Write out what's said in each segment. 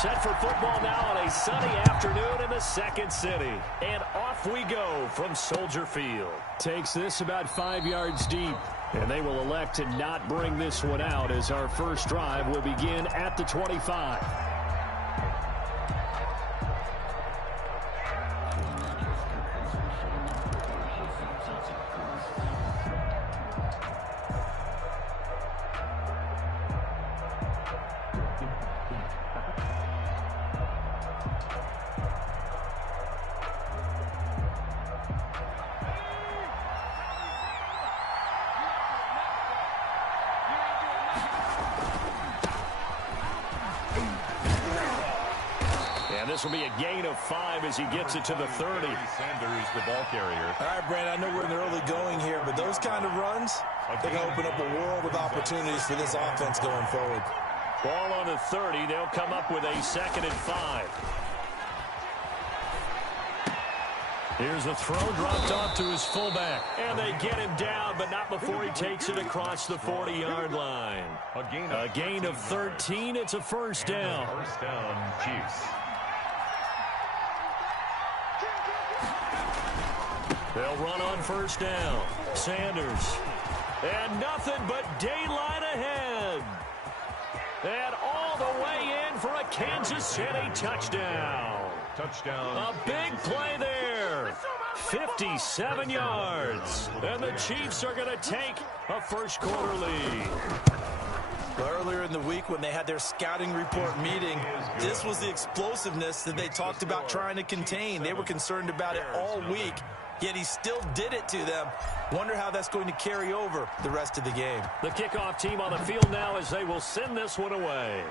Set for football now on a sunny afternoon in the second city. And off we go from Soldier Field. Takes this about 5 yards deep. And they will elect to not bring this one out as our first drive will begin at the 25. This will be a gain of 5 as he gets it to the 30. Sanders, the ball carrier. All right, Brandon, I know we're in the early going here, but those kind of runs, they're going to open up a world of opportunities for this offense going forward. Ball on the 30. They'll come up with a 2nd and 5. Here's a throw dropped off to his fullback. And they get him down, but not before he takes it across the 40-yard line. A gain of 13. It's a first down. First down, Chiefs. They'll run on first down. Sanders. And nothing but daylight ahead. And all the way in for a Kansas City touchdown. Touchdown. A big play there. 57 yards. And the Chiefs are going to take a first quarter lead. Earlier in the week when they had their scouting report meeting, this was the explosiveness that they talked about trying to contain. They were concerned about it all week, yet he still did it to them. Wonder how that's going to carry over the rest of the game. The kickoff team on the field now as they will send this one away.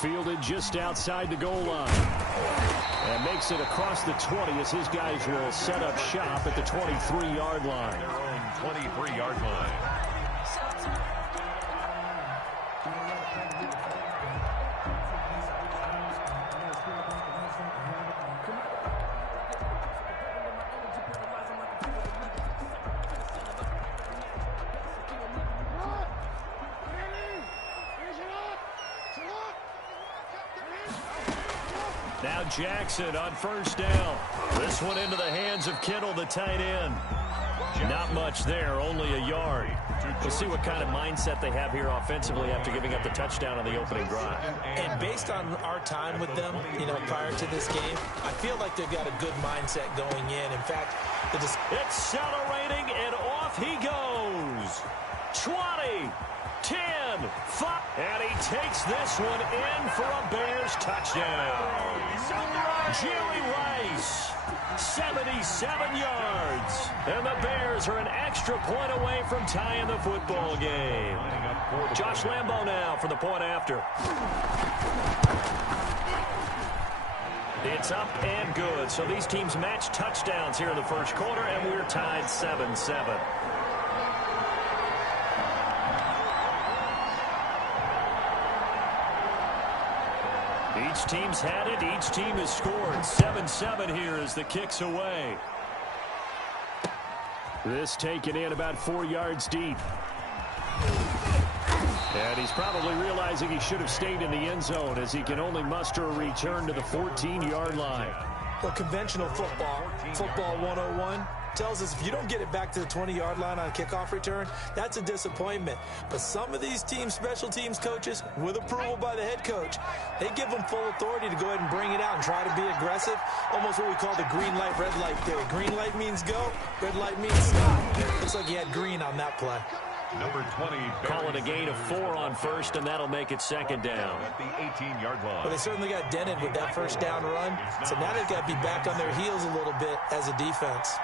Fielded just outside the goal line. And makes it across the 20 as his guys will set up shop at the 23-yard line. Their own 23-yard line. Now Jackson on first down. This one into the hands of Kittle, the tight end. Not much there, only a yard. We'll see what kind of mindset they have here offensively after giving up the touchdown on the opening drive. And based on our time with them, prior to this game, I feel like they've got a good mindset going in. In fact, accelerating, and off he goes. 20, 10, 5, and he takes this one in for a Bears touchdown. Jerry Rice, 77 yards. And the Bears are an extra point away from tying the football game. Josh Lambo now for the point after. It's up and good. So these teams match touchdowns here in the first quarter, and we're tied 7-7. Each team's had it. Each team has scored. 7-7 here as the kick's away. This taken in about 4 yards deep. And he's probably realizing he should have stayed in the end zone as he can only muster a return to the 14-yard line. Well, conventional football 101, tells us if you don't get it back to the 20-yard line on a kickoff return, that's a disappointment. But some of these teams, special teams coaches, with approval by the head coach, they give them full authority to go ahead and bring it out and try to be aggressive. Almost what we call the green light, red light theory. Green light means go, red light means stop. Looks like he had green on that play. Number 20. Call it a gain of 4 on first, and that'll make it second down. At the 18-yard line. Well, they certainly got dented with that first down run. So now they've got to be back on their heels a little bit as a defense.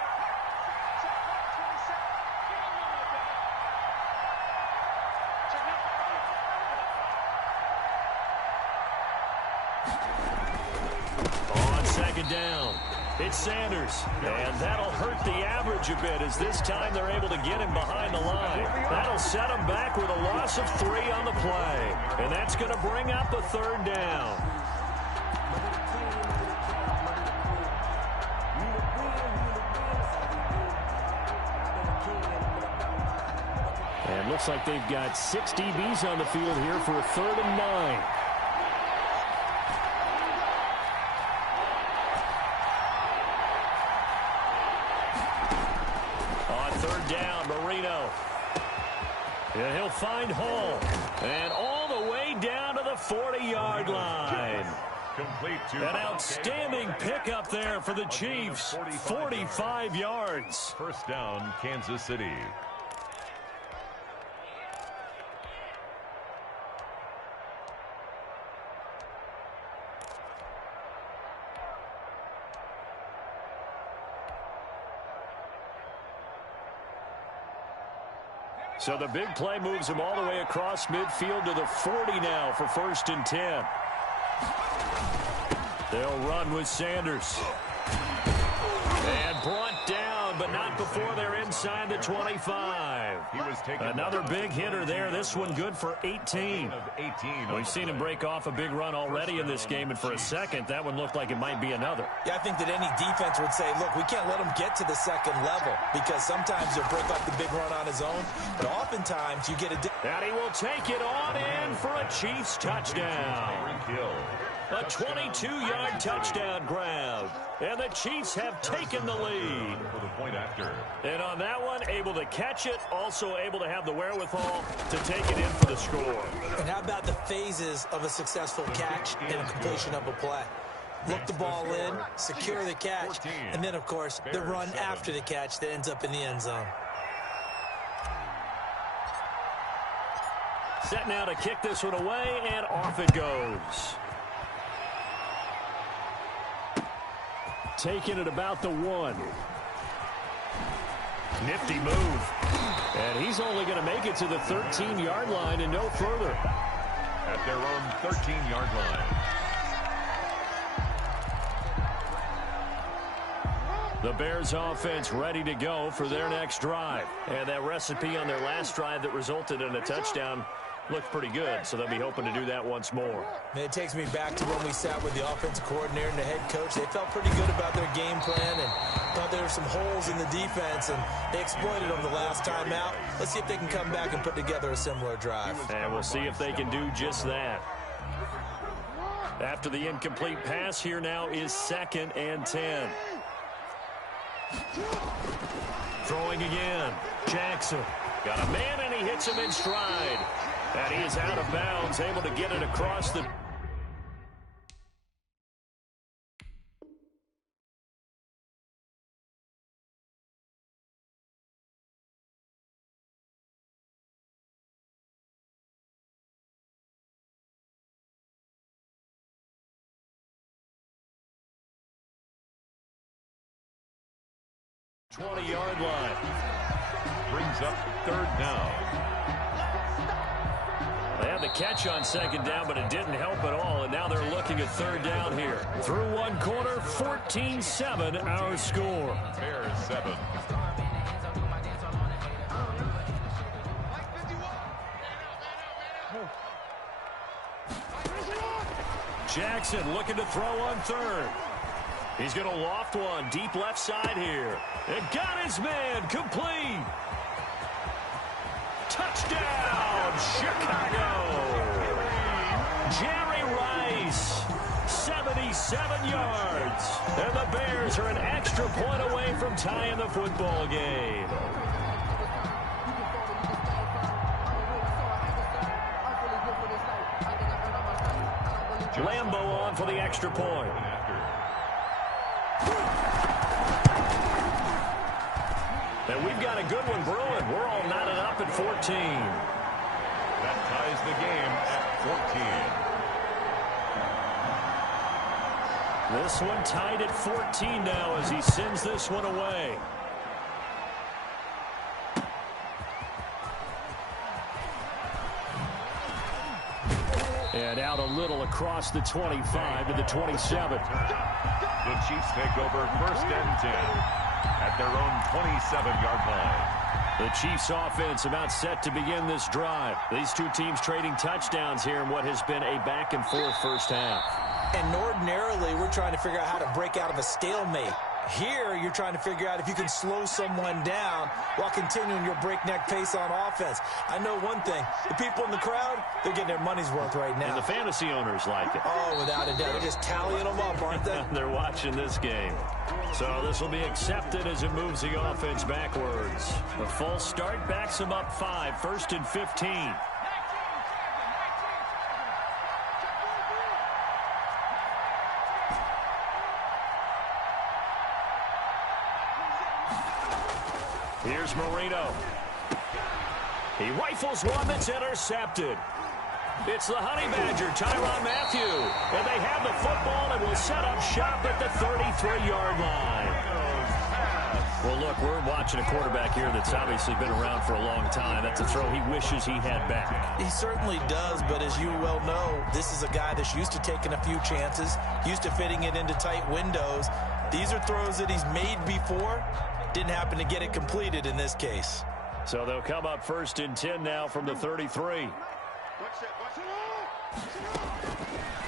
On second down, it's Sanders, and that'll hurt the average a bit as this time they're able to get him behind the line. That'll set him back with a loss of 3 on the play, and that's going to bring up a third down. And looks like they've got 6 DBs on the field here for a 3rd and 9. On 3rd down, Marino. And he'll find Hall. And all the way down to the 40-yard line. An outstanding pickup there for the Chiefs. 45 yards. First down, Kansas City. So the big play moves him all the way across midfield to the 40 now for 1st and 10. They'll run with Sanders. And brought down, but not before they're inside the 25. Another big hitter there. This one good for 18. We've seen him break off a big run already in this game, and for a second, that one looked like it might be another. Yeah, I think that any defense would say, look, we can't let him get to the 2nd level, because sometimes he'll break off the big run on his own, but oftentimes you get a... And he will take it on in for a Chiefs touchdown. A 22-yard touchdown grab. And the Chiefs have taken the lead. For the point after. And on that one, able to catch it, also able to have the wherewithal to take it in for the score. And how about the phases of a successful catch and a completion of a play? Look the ball in, secure the catch, and then, of course, the run after the catch that ends up in the end zone. Set now to kick this one away, and off it goes. Taking it about the 1. Nifty move. And he's only going to make it to the 13-yard line and no further. At their own 13-yard line. The Bears offense ready to go for their next drive. And that recipe on their last drive that resulted in a touchdown looked pretty good, so they'll be hoping to do that once more. And it takes me back to when we sat with the offensive coordinator and the head coach. They felt pretty good about their game plan and thought there were some holes in the defense, and they exploited them the last time out. Let's see if they can come back and put together a similar drive. And we'll see if they can do just that. After the incomplete pass, here now is 2nd and 10. Throwing again. Jackson. Got a man, and he hits him in stride. And he is out of bounds, able to get it across the... ...20-yard line. Brings up 3rd down. They had the catch on 2nd down, but it didn't help at all, and now they're looking at 3rd down here. Through one quarter, 14-7 our score. Bears 7. Jackson looking to throw on 3rd. He's going to loft one deep left side here. And got his man complete. Touchdown, Chicago. Jerry Rice, 77 yards. And the Bears are an extra point away from tying the football game. Lambeau on for the extra point. And we've got a good one brewing. We're all knotted up at 14. That ties the game at 14. This one tied at 14 now as he sends this one away. And out a little across the 25 to the 27. The Chiefs take over 1st and 10 at their own 27-yard line. The Chiefs offense about set to begin this drive. These two teams trading touchdowns here in what has been a back-and-forth first half. And ordinarily, we're trying to figure out how to break out of a stalemate Here, you're trying to figure out if you can slow someone down while continuing your breakneck pace on offense. I know one thing. The people in the crowd, they're getting their money's worth right now. And the fantasy owners like it. Oh, without a doubt. They're just tallying them up, aren't they? They're watching this game. So this will be accepted as it moves the offense backwards. A false start backs them up 5, 1st and 15. Here's Marino. He rifles one that's intercepted. It's the Honey Badger, Tyrann Mathieu. And they have the football and will set up shop at the 33-yard line. Well, look, we're watching a quarterback here that's obviously been around for a long time. That's a throw he wishes he had back. He certainly does, but as you well know, this is a guy that's used to taking a few chances, used to fitting it into tight windows. These are throws that he's made before. Didn't happen to get it completed in this case. So they'll come up 1st and 10 now from the 33.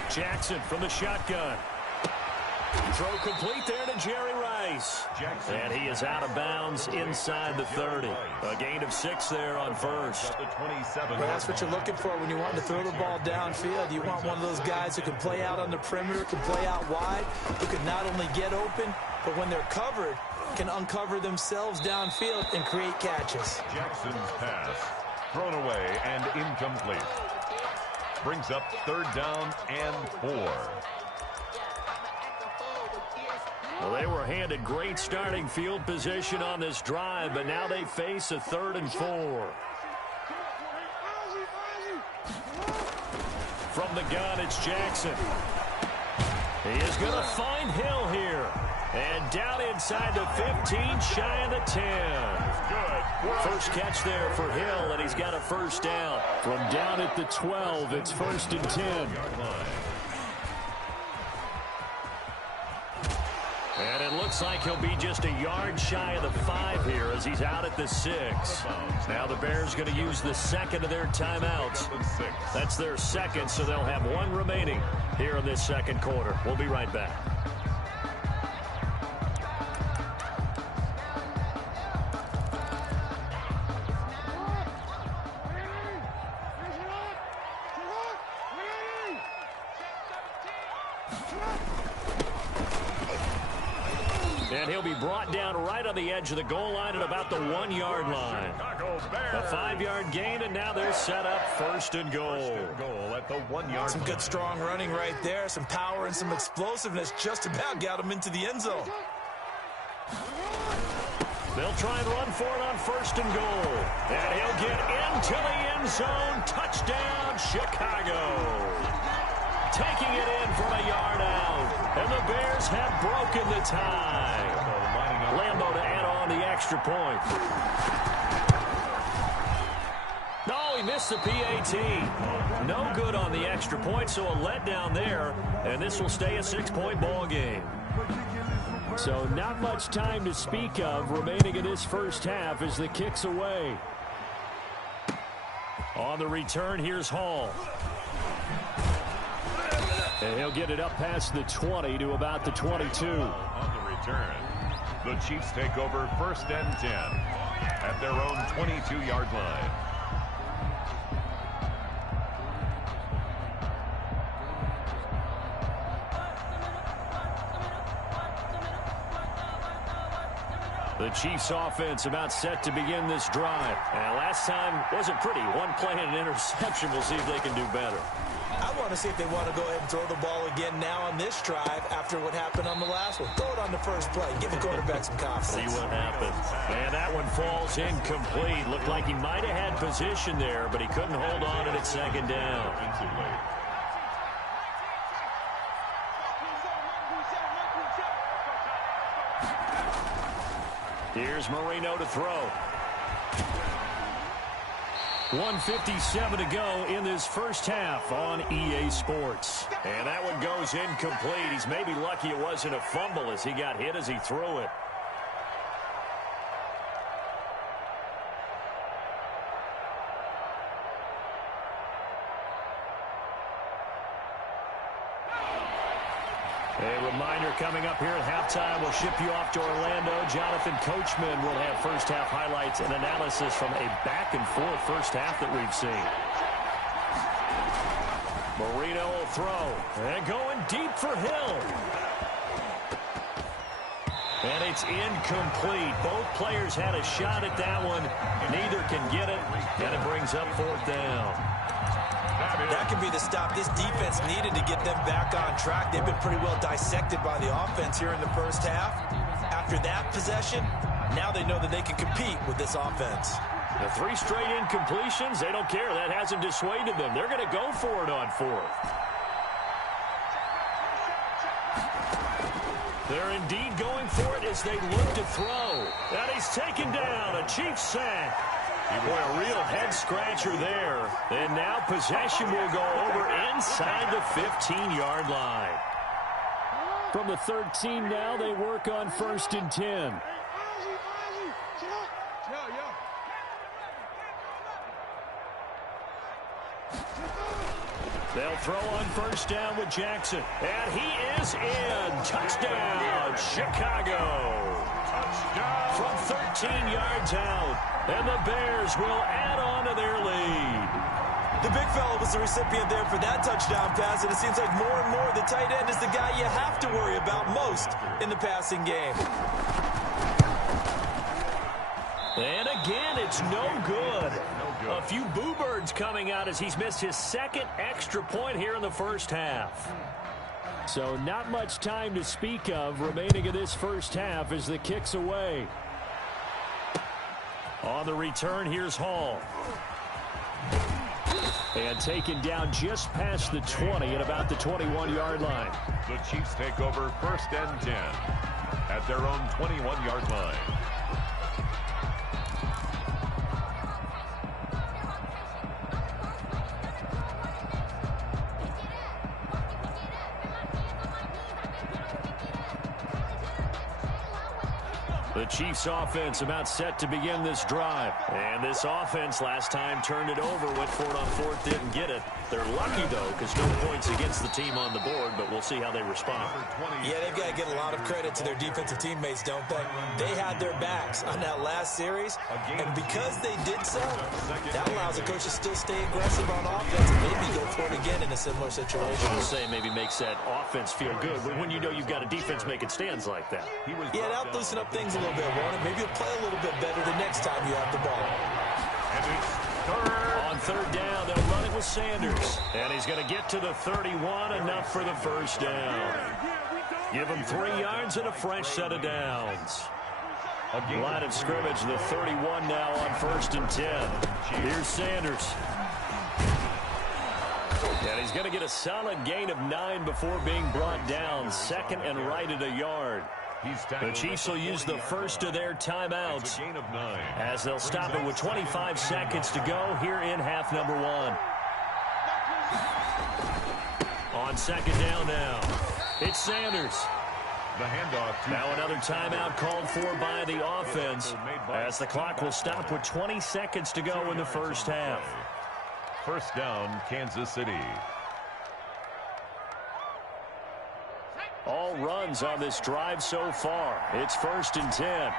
Jackson from the shotgun. Throw complete there to Jerry Rice. And he is out of bounds inside the 30. A gain of 6 there on first. Well, that's what you're looking for when you want to throw the ball downfield. You want one of those guys who can play out on the perimeter, can play out wide, who can not only get open, but when they're covered, can uncover themselves downfield and create catches. Jackson's pass thrown away and incomplete. Brings up 3rd down and 4. Well, they were handed great starting field position on this drive, but now they face a 3rd and 4. From the gun, it's Jackson. He is going to find Hill here. And down inside the 15, shy of the 10. First catch there for Hill, and he's got a 1st down. From down at the 12, it's 1st and 10. And it looks like he'll be just a yard shy of the 5 here as he's out at the 6. Now the Bears going to use the 2nd of their timeouts. That's their 2nd, so they'll have 1 remaining here in this 2nd quarter. We'll be right back. And he'll be brought down right on the edge of the goal line at about the 1-yard line. A 5-yard gain, and now they're set up 1st and goal. At the 1-yard Some good strong running right there. Some power and some explosiveness just about got him into the end zone. They'll try and run for it on 1st and goal. And he'll get into the end zone. Touchdown, Chicago. Taking it in from a yard out. And the Bears have broken the tie. Lambo to add on the extra point. No, he missed the PAT. No good on the extra point, so a letdown there. And this will stay a 6-point ball game. So not much time to speak of remaining in this first half as the kick's away. On the return, here's Hall. And he'll get it up past the 20 to about the 22. On the return, the Chiefs take over 1st and 10 at their own 22-yard line. The Chiefs offense about set to begin this drive. And last time wasn't pretty. 1 play and an interception. We'll see if they can do better. I want to see if they want to go ahead and throw the ball again now on this drive after what happened on the last one. Throw it on the first play. Give the quarterback some confidence. See what happens. And that one falls incomplete. Looked like he might have had position there, but he couldn't hold on to it 2nd down. Here's Marino to throw. 1:57 to go in this first half on EA Sports. And that one goes incomplete. He's maybe lucky it wasn't a fumble as he got hit as he threw it. A reminder coming up here at halftime. We'll ship you off to Orlando. Jonathan Coachman will have first-half highlights and analysis from a back-and-forth first half that we've seen. Marino will throw. And going deep for Hill. And it's incomplete. Both players had a shot at that one. Neither can get it. And it brings up fourth down. That could be the stop this defense needed to get them back on track. They've been pretty well dissected by the offense here in the first half. After that possession, now they know that they can compete with this offense. The 3 straight incompletions, they don't care. That hasn't dissuaded them. They're going to go for it on fourth. They're indeed going for it as they look to throw. And he's taken down. A Chiefs sack. Boy, a real head-scratcher there. And now possession will go over inside the 15-yard line. From the 13 now, they work on 1st and 10. They'll throw on first down with Jackson. And he is in. Touchdown, Chicago. Touchdown. From 13 yards out. And the Bears will add on to their lead. The big fella was the recipient there for that touchdown pass, and it seems like more and more the tight end is the guy you have to worry about most in the passing game. And again, it's no good. A few boo birds coming out as he's missed his second extra point here in the first half. So not much time to speak of remaining in this first half as the kick's away. On the return, here's Hall. And taken down just past the 20 at about the 21-yard line. The Chiefs take over 1st and 10 at their own 21-yard line. The Chiefs offense about set to begin this drive. And this offense last time turned it over, went for it on fourth, didn't get it. They're lucky, though, because no points against the team on the board, but we'll see how they respond. Yeah, they've got to give a lot of credit to their defensive teammates, don't they? They had their backs on that last series, and because they did so, that allows the coach to still stay aggressive on offense and maybe go for it again in a similar situation. I would say maybe makes that offense feel good, but when you know you've got a defense making stands like that. Yeah, that'll loosen up things a little bit, won't it? Maybe you'll play a little bit better the next time you have the ball. On third down, they'll run it with Sanders. And he's going to get to the 31, enough for the first down. Give him 3 yards and a fresh set of downs. Line of scrimmage, the 31 now on 1st and 10. Here's Sanders. And he's going to get a solid gain of 9 before being brought down. Second and right at a yard. The Chiefs will use the first of their timeouts as they'll stop it with 25 seconds to go here in half number 1. On second down now, it's Sanders. The handoff. Now another timeout called for by the offense as the clock will stop with 20 seconds to go in the first half. First down, Kansas City. All runs on this drive so far. It's 1st and 10.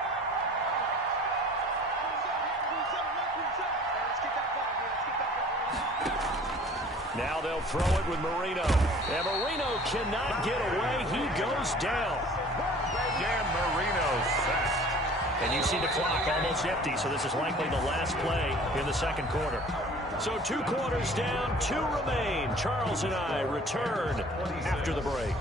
Now they'll throw it with Marino. And Marino cannot get away. He goes down. Dan Marino sacked. And you see the clock almost empty, so this is likely the last play in the second quarter. So 2 quarters down, 2 remain. Charles and I return after the break.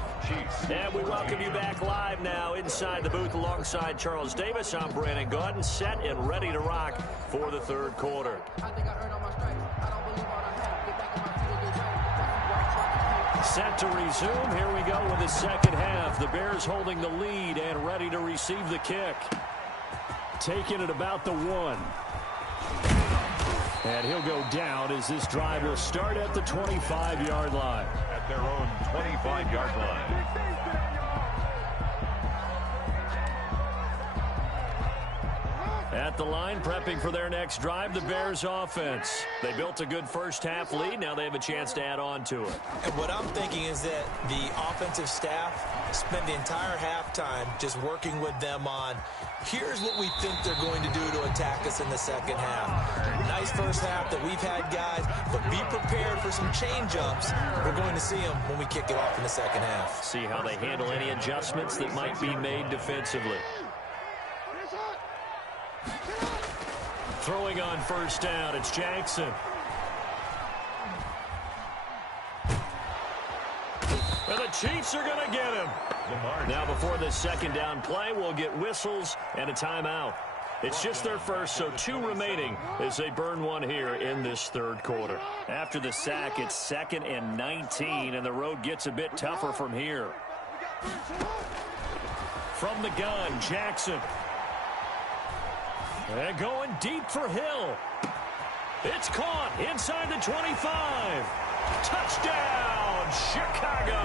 And we welcome you back live now inside the booth alongside Charles Davis. I'm Brandon Gaudin, set and ready to rock for the third quarter. Set to resume. Here we go with the second half. The Bears holding the lead and ready to receive the kick. Taking it about the 1. And he'll go down as this drive will start at the 25-yard line. At their own 25-yard line. At the line, prepping for their next drive, the Bears offense. They built a good first-half lead. Now they have a chance to add on to it. And what I'm thinking is that the offensive staff spent the entire halftime just working with them on, here's what we think they're going to do to attack us in the second half. Nice first half that we've had, guys, but be prepared for some change-ups. We're going to see them when we kick it off in the second half. See how they handle any adjustments that might be made defensively. Throwing on first down, it's Jackson. And the Chiefs are going to get him. Now before this second down play, we'll get whistles and a timeout. It's just their first, so 2 remaining as they burn one here in this third quarter. After the sack, it's 2nd and 19, and the road gets a bit tougher from here. From the gun, Jackson. And going deep for Hill. It's caught inside the 25. Touchdown, Chicago.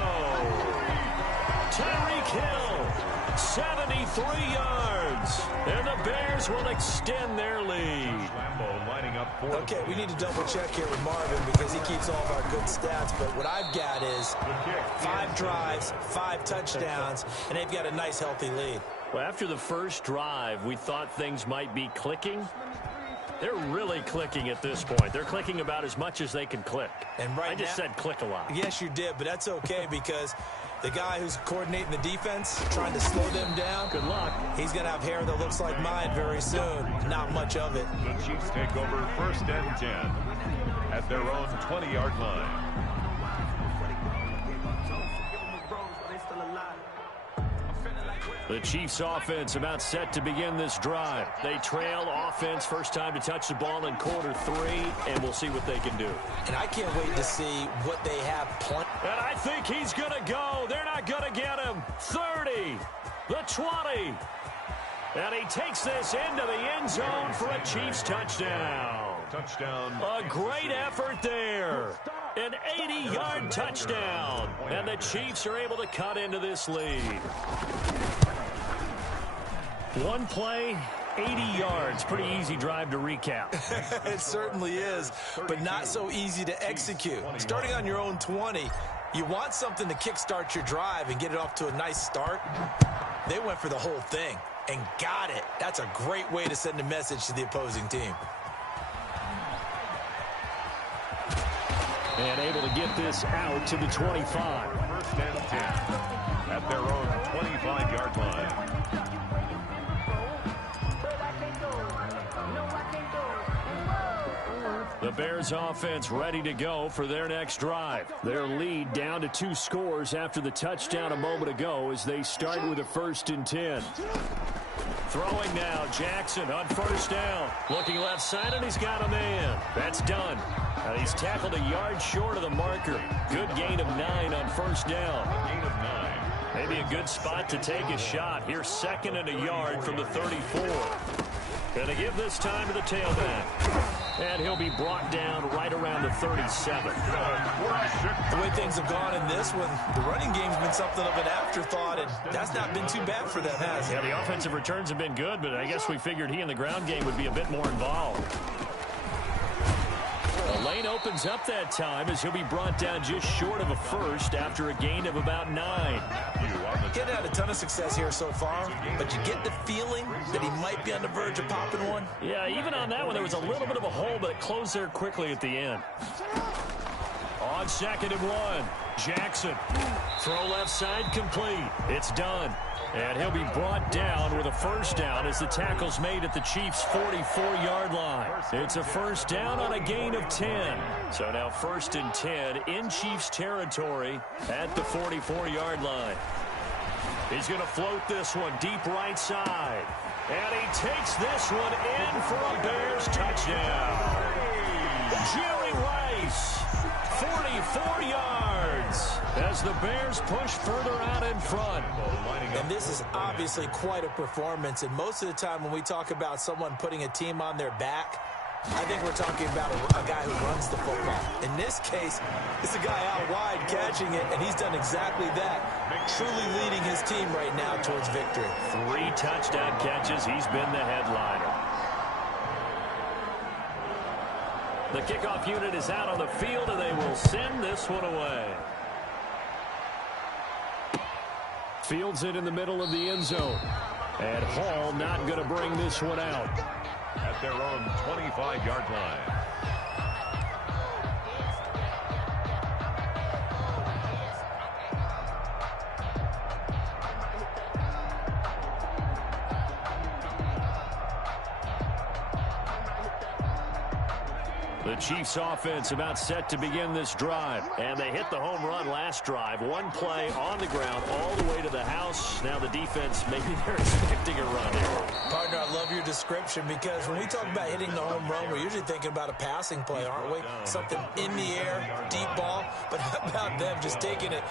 Tyreek Hill, 73 yards. And the Bears will extend their lead. Okay, we need to double check here with Marvin because he keeps all of our good stats. But what I've got is 5 drives, 5 touchdowns, and they've got a nice, healthy lead. Well, after the first drive, we thought things might be clicking. They're really clicking at this point. They're clicking about as much as they can click. And I just said click a lot. Yes, you did, but that's okay because the guy who's coordinating the defense, trying to slow them down, good luck. He's going to have hair that looks like mine very soon. Not much of it. The Chiefs take over 1st and 10 at their own 20-yard line. The Chiefs offense about set to begin this drive. They trail offense, first time to touch the ball in quarter 3, and we'll see what they can do. And I can't wait to see what they have planned. And I think he's going to go. They're not going to get him. 30, the 20. And he takes this into the end zone for a Chiefs touchdown. Touchdown. A great effort there. An 80-yard touchdown. And the Chiefs are able to cut into this lead. One play, 80 yards. Pretty easy drive to recap. It certainly is, but not so easy to execute. Starting on your own 20, you want something to kickstart your drive and get it off to a nice start. They went for the whole thing and got it. That's a great way to send a message to the opposing team. And able to get this out to the 25. 1st and 10 at their own 25-yard line. The Bears offense ready to go for their next drive. Their lead down to 2 scores after the touchdown a moment ago as they start with a 1st and 10. Throwing now, Jackson on first down. Looking left side, and he's got a man. That's done. And he's tackled a yard short of the marker. Good gain of 9 on first down. Gain of 9. Maybe a good spot to take a shot. Here's 2nd and a yard from the 34. Going to give this time to the tailback. And he'll be brought down right around the 37. The way things have gone in this one, the running game's been something of an afterthought, and that's not been too bad for them, has it? Yeah, the offensive returns have been good, but I guess we figured he in the ground game would be a bit more involved. The lane opens up that time as he'll be brought down just short of a 1st after a gain of about 9. Getting had a ton of success here so far, but you get the feeling that he might be on the verge of popping one. Yeah, even on that one, there was a little bit of a hole, but it closed there quickly at the end. On 2nd and 1, Jackson. Throw left side complete. It's done. And he'll be brought down with a 1st down as the tackle's made at the Chiefs' 44-yard line. It's a 1st down on a gain of 10. So now 1st and 10 in Chiefs territory at the 44-yard line. He's going to float this one deep right side. And he takes this one in for a Bears touchdown. Jerry Rice, 44 yards as the Bears push further out in front. And this is obviously quite a performance. And most of the time when we talk about someone putting a team on their back, I think we're talking about a guy who runs the football. In this case, it's a guy out wide catching it, and he's done exactly that, truly leading his team right now towards victory. 3 touchdown catches. He's been the headliner. The kickoff unit is out on the field, and they will send this one away. Fields it in the middle of the end zone. And Hall not going to bring this one out. At their own 25-yard line. The Chiefs offense about set to begin this drive. And they hit the home run last drive. One play on the ground all the way to the house. Now the defense, maybe they're expecting a run here. Partner, I love your description because when we talk about hitting the home run, we're usually thinking about a passing play, aren't we? Something in the air, deep ball. But how about them just taking it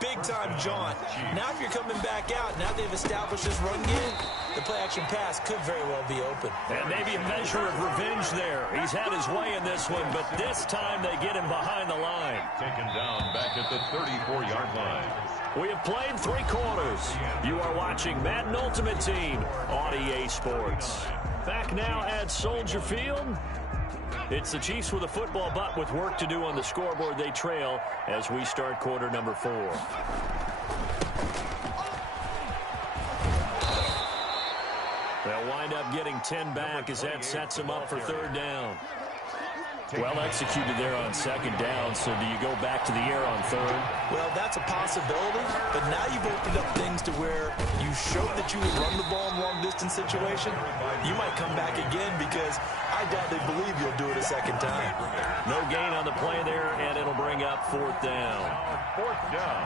big-time jaunt? Now if you're coming back out, now they've established this run game, the play-action pass could very well be open. And maybe a measure of revenge there. He's had his way in this one, but this time they get him behind the line. Taken down back at the 34-yard line. We have played 3 quarters. You are watching Madden Ultimate Team on EA Sports. Back now at Soldier Field. It's the Chiefs with a football, but with work to do on the scoreboard. They trail as we start quarter number 4. They'll wind up getting 10 back as that sets them up for 3rd down. Well executed there on 2nd down, so do you go back to the air on 3rd? Well, that's a possibility, but now you've opened up things to where you showed that you would run the ball in long-distance situation. You might come back again because I doubt they believe you'll do it a 2nd time. No gain on the play there, and it'll bring up 4th down. 4th down.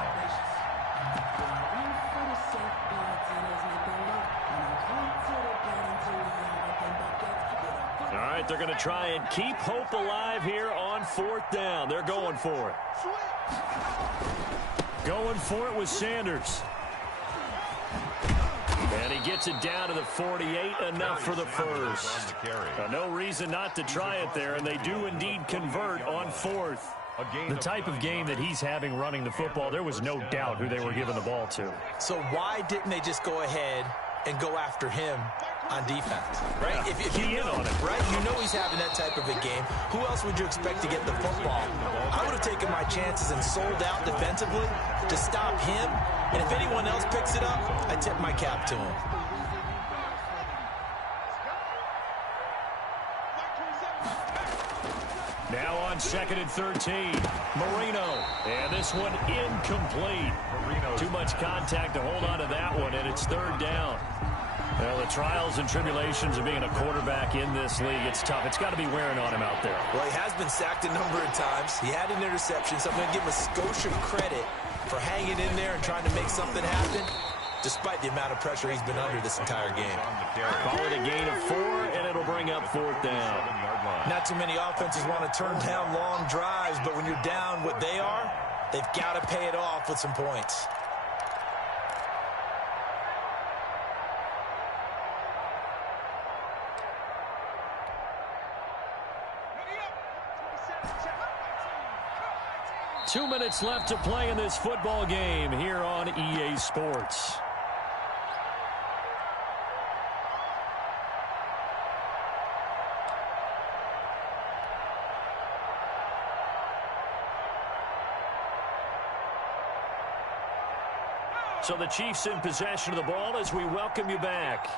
All right, they're going to try and keep hope alive here on 4th down. They're going for it. Going for it with Sanders. And he gets it down to the 48, enough for the first. No reason not to try it there, and they do indeed convert on 4th. The type of game that he's having running the football, there was no doubt who they were giving the ball to. So why didn't they just go ahead and go after him on defense, right? Yeah, if you know, right? You know he's having that type of a game. Who else would you expect to get the football? I would have taken my chances and sold out defensively to stop him. And if anyone else picks it up, I tip my cap to him. Now on 2nd and 13, Marino. And this one incomplete. Too much contact to hold on to that one, and it's 3rd down. Well, the trials and tribulations of being a quarterback in this league, it's tough. It's got to be wearing on him out there. Well, he has been sacked a number of times. He had an interception, so I'm going to give him a skosh of credit for hanging in there and trying to make something happen, despite the amount of pressure he's been under this entire game. Call it a gain of 4, and it'll bring up 4th down. Not too many offenses want to turn down long drives, but when you're down what they are, they've got to pay it off with some points. Two minutes left to play in this football game here on EA Sports. So the Chiefs in possession of the ball as we welcome you back.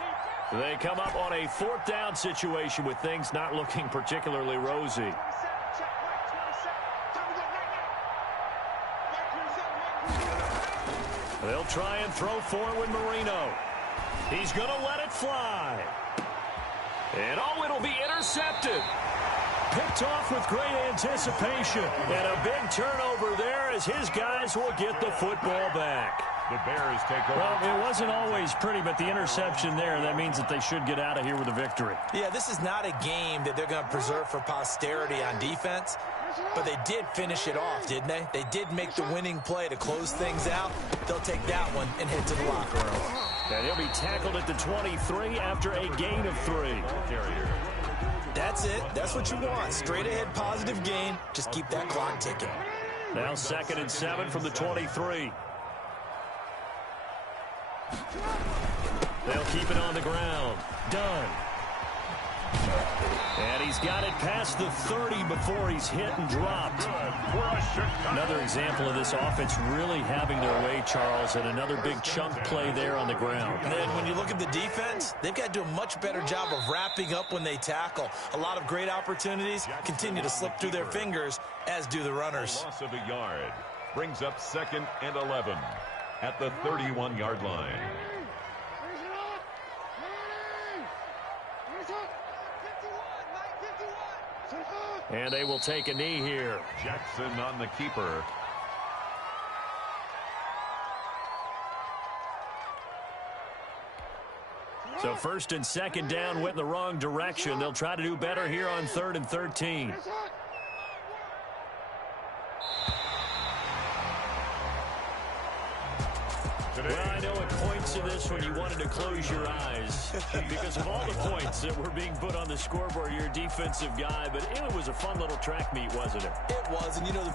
They come up on a 4th down situation with things not looking particularly rosy. They'll try and throw forward Marino. He's going to let it fly. And oh, it'll be intercepted. Picked off with great anticipation. And a big turnover there as his guys will get the football back. The Bears take over. Well, it wasn't always pretty, but the interception there, that means that they should get out of here with a victory. Yeah, this is not a game that they're going to preserve for posterity on defense, but they did finish it off, didn't they? They did make the winning play to close things out. They'll take that one and head to the locker room. And he'll be tackled at the 23 after a gain of 3. That's it. That's what you want. Straight ahead positive gain. Just keep that clock ticking. Now 2nd and 7 from the 23. They'll keep it on the ground. Done. And he's got it past the 30 before he's hit and dropped. Another example of this offense really having their way, Charles, and another big chunk play there on the ground. And then when you look at the defense, they've got to do a much better job of wrapping up when they tackle. A lot of great opportunities continue to slip through their fingers, as do the runners. Loss of a yard brings up 2nd and 11 at the 31-yard line. And they will take a knee here. Jackson on the keeper. So 1st and 2nd down went in the wrong direction. They'll try to do better here on 3rd and 13. Well, I know at points in this when you wanted to close your eyes because of all the points that were being put on the scoreboard. You're a defensive guy, but it was a fun little track meet, wasn't it? It was, and you know,